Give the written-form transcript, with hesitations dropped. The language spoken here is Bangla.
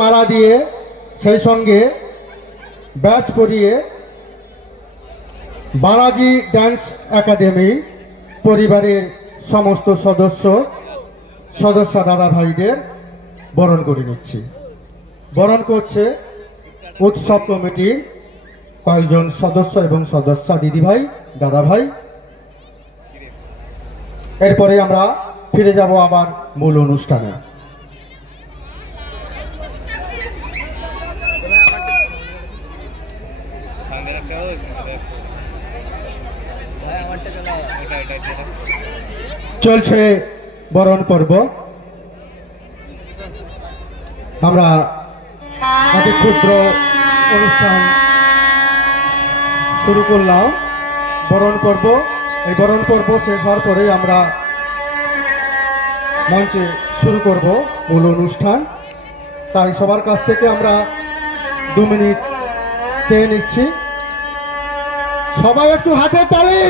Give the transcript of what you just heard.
মালা দিয়ে সেই সঙ্গে ব্যাচ পরিয়ে বালাজি ডান্স একাডেমি পরিবারের সমস্ত সদস্য দাদা ভাইদের বরণ করে নিচ্ছি। বরণ করছে উৎসব কমিটির কয়েকজন সদস্য এবং সদস্যা দিদিভাই দাদা ভাই। এরপরে আমরা ফিরে যাব আবার মূল অনুষ্ঠানে। চলছে বরণ পর্ব। আমরা একটি ক্ষুদ্র অনুষ্ঠান শুরু করলাম, বরণ পর্ব। এই বরণ পর্ব শেষ হওয়ার পরে আমরা মঞ্চে শুরু করব মূল অনুষ্ঠান। তাই সবার কাছ থেকে আমরা 2 মিনিট চেয়ে নিচ্ছি। সবাই একটু হাতে তালি।